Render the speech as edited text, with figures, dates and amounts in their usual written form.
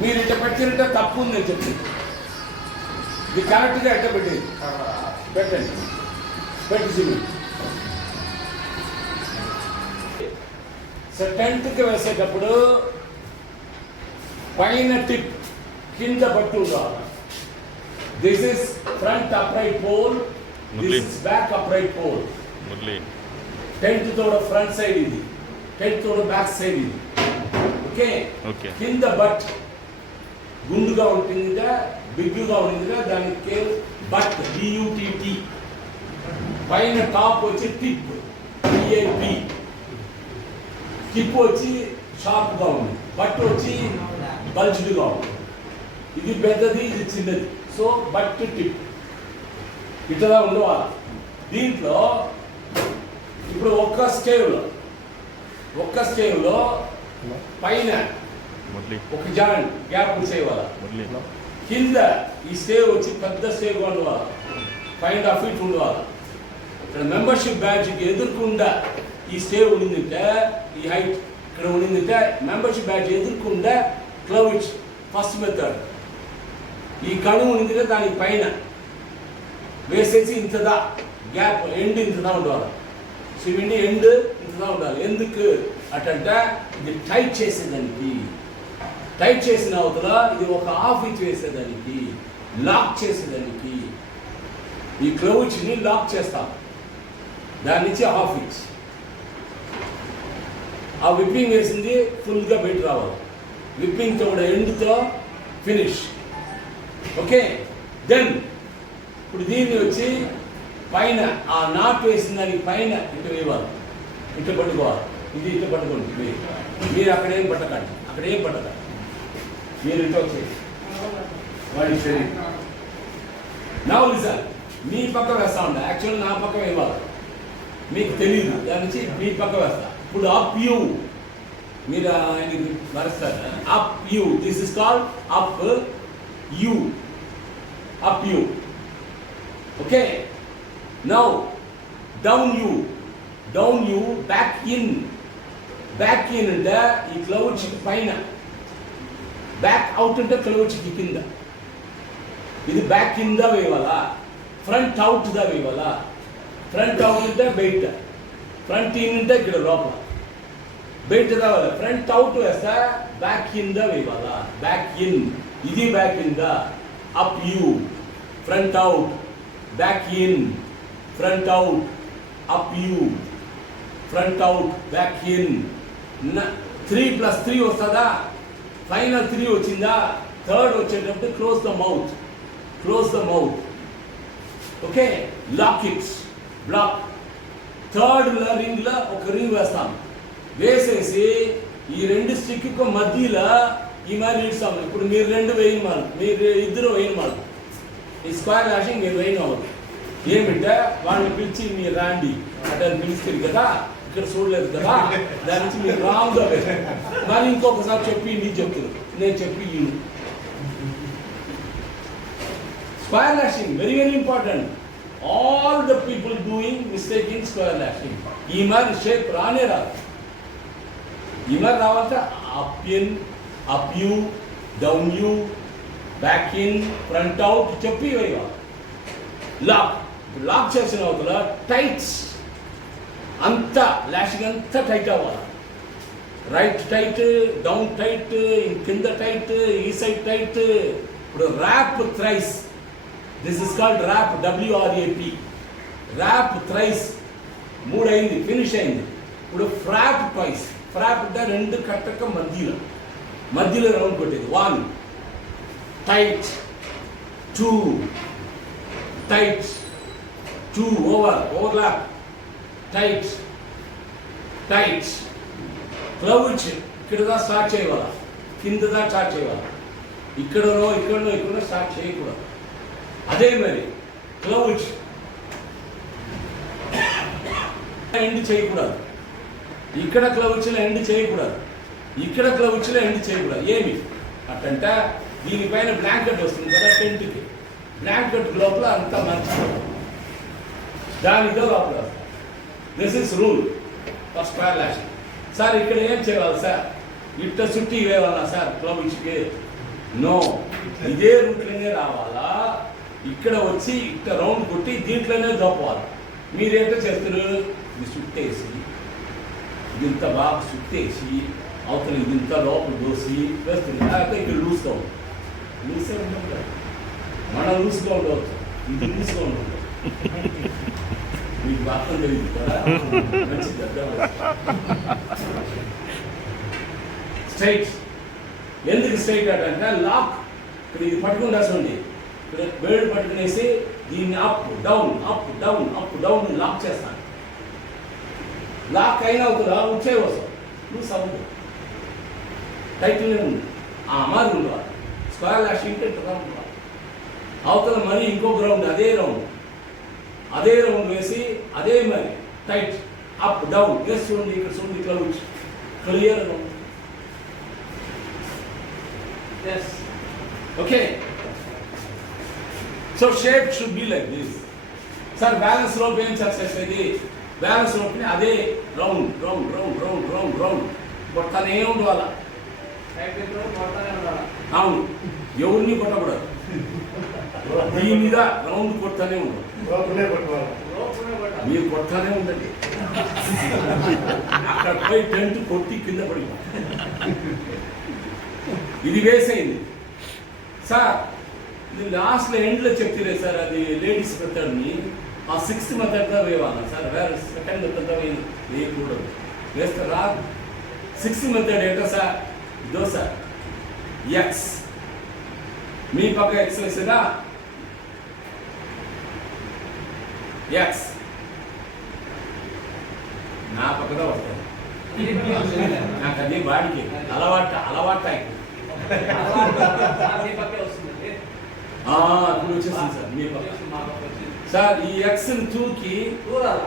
మీరు ఇట్లా పెట్టినట్టే తప్పు ఉంది అని చెప్పి ఇది కరెక్ట్గా ఎట్ట పెట్టేది పెట్టండి పెట్టి సిమెంట్. సో టెంట్కి వేసేటప్పుడు పైన టిప్ కింద పట్టు ఉండాలి. This is front upright pole, this is back upright pole. Tent తోడ ఫ్రంట్ సైడ్ ఇది, టెంట్ తోడ బ్యాక్ సైడ్ ఇది. ఓకే, కింద బట్ గుండుగా ఉంటుందిగా, బిగ్గుగా ఉంటుందిగా, దానికి బట్ బియూటిటి. పైన టాప్ వచ్చి టిప్ టిఏపి. టిప్ వచ్చి షార్ప్గా ఉంది, బట్ వచ్చి బల్జ్డ్గా ఉంది. ఇది పెద్దది, ఇది చిన్నది. సో బట్ టిప్ ఇట్లా ఉండవాలి. దీంట్లో ఇప్పుడు ఒక్క స్టేవ్లో పైన ఒక జాయింట్ గ్యాప్ చేయాలి. కింద ఈ స్టేవ్ వచ్చి పెద్ద స్టేవ్గా ఉండవాలి, 5.5 feet ఉండవాలి. ఇక్కడ మెంబర్షిప్ బ్యాడ్జ్కి ఎదుర్కొండా ఈ స్టేవ్ ఉండిందంటే, ఈ హైట్ ఇక్కడ ఉండిందంటే మెంబర్షిప్ బ్యాడ్జ్ ఎదుర్కొండా క్లౌచ్ ఫస్ట్ మెథడ్. ఈ కణు ఉండిందంటే దానికి పైన వేసేసి ఇంతదా గ్యాప్ ఎండ్ ఇంతదా ఉండాలి. సిమెంట్ ఎండ్ ఇంతదా ఉండాలి. ఎందుకు అటంటే ఇది టైట్ చేసేదానికి, టైట్ చేసిన అవతల ఇది ఒక హాఫ్ ఇంచ్ వేసేదానికి, లాక్ చేసేదానికి. ఈ క్లౌచ్ని లాక్ చేస్తాం, దాని నుంచి హాఫ్ ఇంచ్. ఆ విప్పింగ్ వేసింది ఫుల్గా బయట రావాలి. విప్పింగ్తో కూడా ఎండ్తో ఫినిష్. ఓకే, దెన్ ఇప్పుడు దీన్ని వచ్చి పైన ఆ నాట్ వేసిన దానికి పైన ఇటు వేయాలి, ఇటు పట్టుకోవాలి. ఇది ఇటు పట్టుకోండి. మీరు అక్కడేం పట్టకండి, అక్కడేం పట్టకండి. మీరు ఇటు వచ్చేది వాడి శరీరం. నా లిజన్ మీ పక్క వేస్తా ఉండ, యాక్చువల్ నా పక్క వేయాలి, మీకు తెలియదు. దాని నుంచి మీ పక్క వేస్తా. ఇప్పుడు అప్ యూ మీరు ఆయనకి వరుస్తారు. Up you, this is called up you, up you. Okay, now down you, back in. Back in అంటే ఈ క్లౌచ్కి పైన, బ్యాక్ అవుట్ అంటే క్లౌచ్కి కింద. ఇది బ్యాక్ కింద వేయాలా, ఫ్రంట్ అవుట్ దా వేయాలా. ఫ్రంట్ అవుట్ అంటే బయట, ఫ్రంట్ ఇన్ అంటే ఇక్కడ లోపల, బయట రావాలి. ఫ్రంట్ అవుట్ వేస్తా, బ్యాక్ కింద వేయాలా. బ్యాక్ ఇన్, ఇది బ్యాక్ ఇన్ దా. Up you, front out, back in, front out, up you, front out, back in. 3 + 3 వస్తుందా? ఫైనల్ 3 వచ్చిందా? థర్డ్ వచ్చేటప్పుడు close the mouth. Okay, lock it, block. Third రింగ్లో ఒక రింగ్ వేస్తాం. వేసేసి ఈ 2 స్టిక్కు మధ్యలో ఈ మరి ఇస్తాము. ఇప్పుడు మీరు 2 వేయమాలి, మీరు ఇద్దరు వేయమాలి. ఈ స్క్వేర్ ల్యాషింగ్ మీరు వేయనవ్వదు. ఏమిటంటే వాళ్ళని పిలిచి మీరు రాండి అంటే పిలుస్తారు కదా, ఇక్కడ చూడలేదు కదా, దాని నుంచి మీరు రాంగ్గా వేస్తారు. మరి ఇంకొకసారి చెప్పి నేను చెప్తున్నాను, నేను చెప్పి square lashing very very important. All the people doing mistake in square lashing. ఈ మరి షేప్ రానే రాదు. ఈ మరి రావాలంటే up in, up you, down you, back in, front out చెప్పి వేయాలి. లాక్ చేసిన అవతల టైట్స్ అంతా, ల్యాషింగ్ అంతా టైట్ అవ్వాలి. రైట్ టైట్, డౌన్ టైట్, కింద టైట్, ఈ సైడ్ టైట్. ఇప్పుడు wrap thrice, this is called wrap, WRAP. Wrap thrice 3 అయింది, ఫినిష్ అయింది. ఇప్పుడు ఫ్రాప్ ట్వైస్. ఫ్రాప్ అంటే 2 కట్టక మధ్యలో రౌండ్ కొట్టేది. 1 టైట్, 2 టైట్, 2 ఓవర్లాప్, టైట్. క్లౌచ్ ఇక్కడదా స్టార్ట్ చేయాలా, కిందదా స్టార్ట్ చేయాలా. ఇక్కడనో స్టార్ట్ చేయకూడదు. అదే మరి క్లౌచ్ ఎండ్ చేయకూడదు. ఇక్కడ క్లౌచ్లో ఎండ్ చేయకూడదు, ఇక్కడ క్లౌచ్లో ఎండ్ చేయకూడదు. ఏమి అట్టంటే దీనిపైన బ్లాంకెట్ వస్తుంది కదా టెంట్కి, బ్లాంకెట్ లోపల అంతా మంచి దానితో లోపల. This is rule for square lashing. Sir ఇక్కడ ఏం చేయాలి సార్? ఇట్ట చుట్టి వేయాలన్నా సార్ క్లౌచ్కి? నో, ఇదే రూట్లోనే రావాలా, ఇక్కడ వచ్చి ఇక్కడ రౌండ్ కొట్టి దీంట్లోనే దోపవాలి. మీరేంటో చేస్తారు, ఇది చుట్టేసి ఇంత బాగా చుట్టేసి అవతల ఇంత లోపల దోసి వేస్తుంది. లేకపోతే ఇక్కడ లూస్గా ఉంటుంది. లూసే ఉంటుంది కదా, మన లూస్గా ఉండవచ్చు, ఇది లూస్గా ఉంటుంది. మీకు అర్థం తెలియదు కదా, మంచిది అర్థం. స్ట్రైట్ ఎందుకు స్ట్రైట్ అంటే లాక్ ఇక్కడ ఇది పట్టుకుని రాసుకోండి. ఇక్కడ వేడు పట్టుకునేసి దీన్ని up down up down up down lock చేస్తాను. లాక్ అయినా అవుతుందా, వచ్చే వస్తాం లూస్ అవుతుంది, టైట్గానే ఉంది. మారి ఉండాలి, స్క్వేర్ లాష్ ఇంటెంట్ రౌండ్ అవతల మరి ఇంకో గ్రౌండ్ అదే రౌండ్ వేసి అదే మరి టైట్ అప్ డౌన్ వేసి చూడండి. ఇక్కడ చూడండి, ఇట్లా వచ్చి క్లియర్గా ఉంది. Yes. Okay. So shape should be like this. Sir, balance rope ఏం సక్సెస్ ఇది? బ్యాలెన్స్ rope ని అదే round round round round round round కొట్టనే ఉండాలా. అవును, ఎవరిని కొట్టకూడదు, దీని మీద రౌండ్ కొట్టనే ఉండదు. మీరు కొట్టనే ఉండండి, అక్కడ పోయి టెంట్ కొట్టి కింద పడి. ఇది వేసేయండి సార్. ఇది లాస్ట్లో ఎండ్లో చెప్తారే సార్, అది లేడీస్ మెథడ్ని ఆ 6th మెథడ్గా వేయాలి సార్. వేరే 2nd మెథడ్గా వేయకూడదు, వేస్తే రాదు. 6th మెథడ్ ఏంటో సార్, ఇదో సార్ ఎక్స్, మీ పక్క ఎక్స్ వేసేదా ఎక్స్, నా పక్కగా వస్తుంది. నాకు అది బాడీకి అలవాటు అయిపోయింది. ఇప్పుడు వచ్చేసింది సార్ మీ పక్క సార్. ఈ ఎక్స్ 2కి దూరం